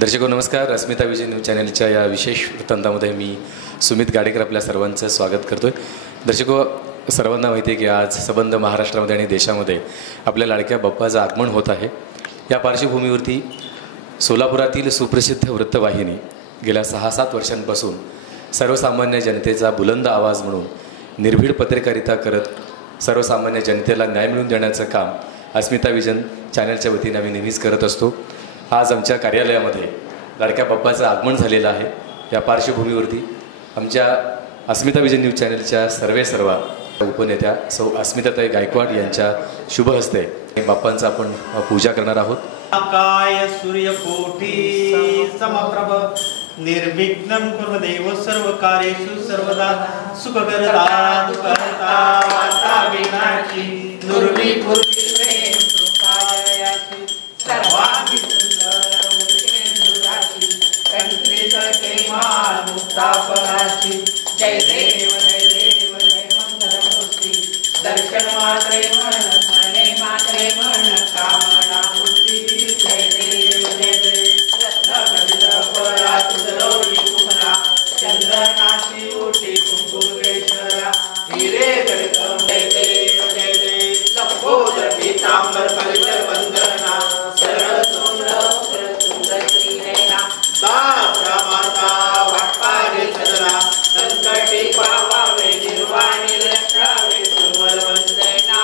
दर्शको नमस्कार. अस्मिता विजय न्यूज चॅनलच्या या विशेष वृत्तांतामध्ये मी सुमित गाडेकर आपल्या सर्वांचं स्वागत करतोय. दर्शको, सर्वांना माहिती आहे की आज संबंध महाराष्ट्रामध्ये आणि देशामध्ये आपल्या लाडक्या बाप्पाचं आगमन होत आहे. या पार्श्वभूमीवरती सोलापुरातील सुप्रसिद्ध वृत्तवाहिनी गेल्या 6-7 वर्षांपासून सर्वसामान्य जनतेचा बुलंद आवाज म्हणून निर्भीड पत्रकारिता करत सर्वसामान्य जनतेला न्याय मिळवून देण्याचं काम अस्मिता विजन चॅनलच्या वतीने आम्ही नेहमीच करत असतो. आज आमच्या कार्यालयामध्ये लाडक्या बाप्पाचं आगमन झालेलं आहे. या पार्श्वभूमीवरती आमच्या अस्मिता विजन न्यूज चॅनलच्या सर्व उपनेत्या सौ अस्मिताताई गायकवाड यांच्या शुभ हस्ते बाप्पांचं आपण पूजा करणार आहोत. काय सूर्यकोटी समप्रभ निर्विघ्नं कुर्मदेव सर्व कार्येषु सर्वदा सुखकरता दुःखहर्ता वार्ता विनाशी निर्विपूर्ति प्रेम सुखायासी सर्वांगी सुंदर मुखेंदुराशी कंठे सकेमान मुक्तापराशी. जय देव जय देव जय मंगलमूर्ती दर्शन मात्रे मन स्मरणे मात्रे मन कामना मूर्ती. जय देव जय देव रत्नगदित परा तुझलोळी कुमरा चंद्रनाशी उठी कुंकुमेश्वरा हिरे गणितम. जय देव जय देव लंबोदर पीतांबर कलितर वंदना सरळ सुंदर सुंदर श्रीनयना दास माता वाटपारे सदना संकटी पावावे निर्वाणी रक्षावे सुवर वंदना.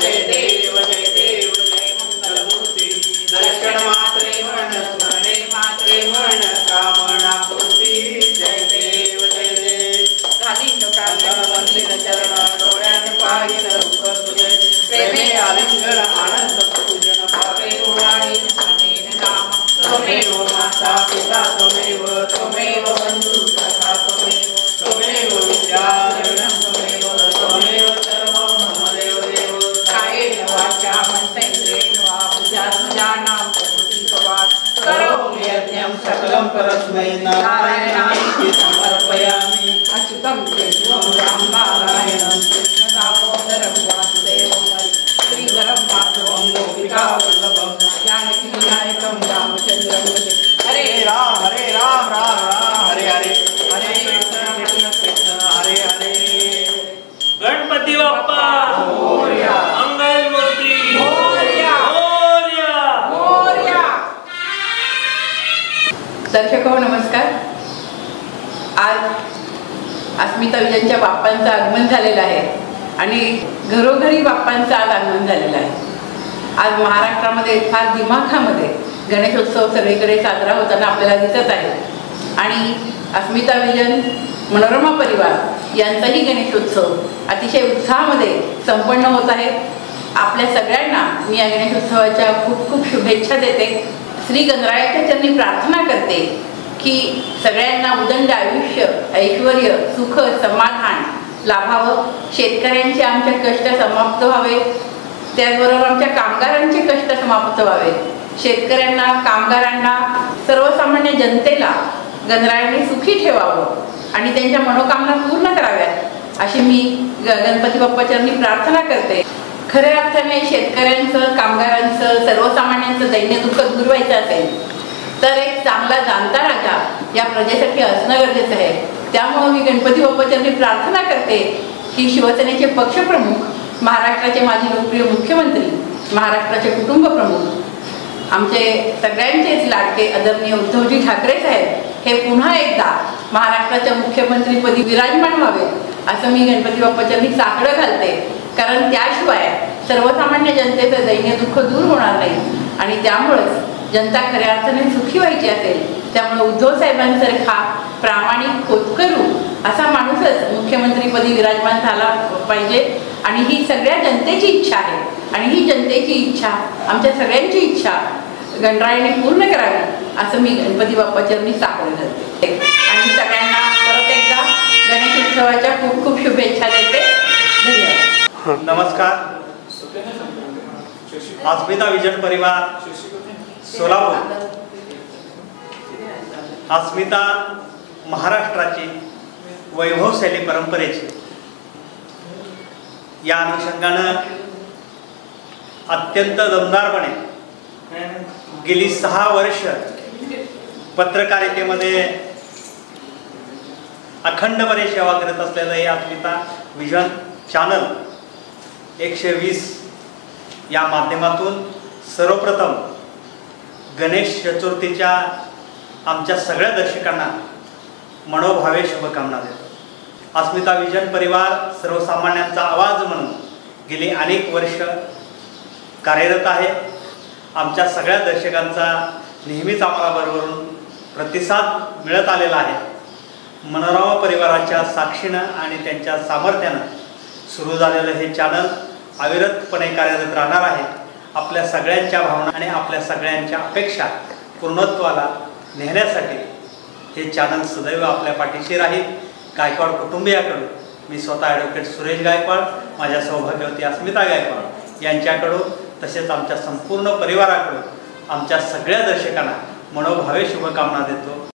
जय देव जय देव जय मंगलमूर्ती दर्शन मात्रे मन स्मरणे मात्रे मन कामना पूर्ती. जय देव जय देव खाली नोटांगण वंदित चरण डोळ्याने पाहिन रूप तुझे प्रेमे आलिंगन आनंद पूजन पावे उडाळी अनेन नाम. त्वमेव माता पिता त्वमेव त्वमेव बंधु सखा त्वमेव विद्या द्रविणं त्वमेव त्वमेव सर्वं मम देव देव. कायेन वाचा मनसेन्द्रियेण वा बुद्ध्यात्मजानां प्रकृति स्वभावात् करोमि यज्ञं सकलं परस्मै नारायणाय समर्पयामि. अच्युतं केशवं रामनारायणं कृष्णदामोदरं वासुदेवं श्रीधरं माधवं गोपिकावल्लभं जानकीनायकं रामचन्द्रं भजे. हरे राम राम राम हरे हरे हरे कृष्ण कृष्ण कृष्ण हरे हरे. गणपती बाप्पा मोरया, मंगल मूर्ती मोरया मोरया मोरया. दर्शको नमस्कार. आज अस्मिता विजनच्या बाप्पांचं आगमन झालेलं आहे आणि घरोघरी बाप्पांचं आज आगमन झालेलं आहे. आज महाराष्ट्रामध्ये फार दिमाखामध्ये गणेशोत्सव सगळीकडे साजरा होताना आपल्याला दिसत आहे आणि अस्मिता विजन मनोरमा परिवार यांचाही गणेशोत्सव अतिशय उत्साहामध्ये संपन्न होत आहे. आपल्या सगळ्यांना मी या गणेशोत्सवाच्या खूप खूप शुभेच्छा देते. श्री गणरायाच्या चरणी प्रार्थना करते की सगळ्यांना उदंड आयुष्य ऐश्वर सुख समाधान लाभावं. शेतकऱ्यांचे आमचे कष्ट समाप्त व्हावे, त्याचबरोबर आमच्या कामगारांचे कष्ट समाप्त व्हावे. शेतकऱ्यांना कामगारांना सर्वसामान्य जनतेला गणरायाने सुखी ठेवावं आणि त्यांच्या मनोकामना पूर्ण कराव्यात अशी मी गणपती बाप्पाचरणी प्रार्थना करते. खऱ्या अर्थाने शेतकऱ्यांचं कामगारांचं सर्वसामान्यांचं दैन्य दुःख दूर व्हायचं असेल तर एक चांगला जाणता राजा या प्रजेसाठी असणं गरजेचं आहे. त्यामुळं मी गणपती बाप्पाचरणी प्रार्थना करते की शिवसेनेचे पक्षप्रमुख, महाराष्ट्राचे माजी लोकप्रिय मुख्यमंत्री, महाराष्ट्राचे कुटुंब प्रमुख, आमचे सगळ्यांचेच लाडके आदरणीय उद्धवजी ठाकरे साहेब हे पुन्हा एकदा महाराष्ट्राच्या मुख्यमंत्रीपदी विराजमान व्हावेत असं मी गणपती बाप्पाचरणी साकडं घालते. कारण त्याशिवाय सर्वसामान्य जनतेचं दैन्य दुःख दूर होणार नाही आणि त्यामुळंच जनता खऱ्या अर्थाने सुखी व्हायची असेल त्यामुळे उद्धव साहेबांसारखा प्रामाणिक होतकरू असा माणूसच मुख्यमंत्रीपदी विराजमान झाला पाहिजे आणि ही सगळ्या जनतेची इच्छा आहे आणि ही जनतेची इच्छा आमच्या सगळ्यांची इच्छा गणरायाने पूर्ण करावी असं मी गणपती बाप्पाचरणी साकडं घालते आणि सगळ्यांना परत एकदा गणेशोत्सवाच्या खूप खूप शुभेच्छा देते. धन्यवाद. नमस्कार. अस्मिता विजन परिवार सोलापूर अस्मिता महाराष्ट्राची वैभवशैली परंपरेची या अनुषंगानं अत्यंत दमदारपणे गेली 6 वर्ष पत्रकारितेमध्ये अखंडपणे सेवा करत असलेलं हे अस्मिता विजन चॅनल 120 या माध्यमातून सर्वप्रथम गणेश चतुर्थीच्या आमच्या सगळ्या दर्शकांना मनोभावे शुभकामना देतो। अस्मिता विजन परिवार सर्वसामान्यांचा आवाज म्हणून गेली अनेक वर्ष कार्यरत आहे। आमच्या सगळ्या दर्शकांचा नेहमीच आम्हाला बरोबरून प्रतिसाद मिळत आलेला आहे। मनोरमा परिवाराच्या साक्षीनं आणि त्यांच्या सामर्थ्यानं सुरू झालेलं हे चॅनल अविरतपणे कार्यरत राहणार आहे। आपल्या सगळ्यांच्या भावना आणि आपल्या सगळ्यांच्या अपेक्षा पूर्णत्वाला नेण्यासाठी हे चॅनल सदैव आपल्या पाठीशी राहील। गायकवाड कुटुंबियाकडून मी स्वतः ॲडव्होकेट सुरेश गायकवाड, माझ्या सौभाग्यवती अस्मिता गायकवाड यांच्याकडून तसेच आमच्या संपूर्ण परिवाराकडून आमच्या सगळ्या दर्शकांना मनोभावे शुभकामना देतो।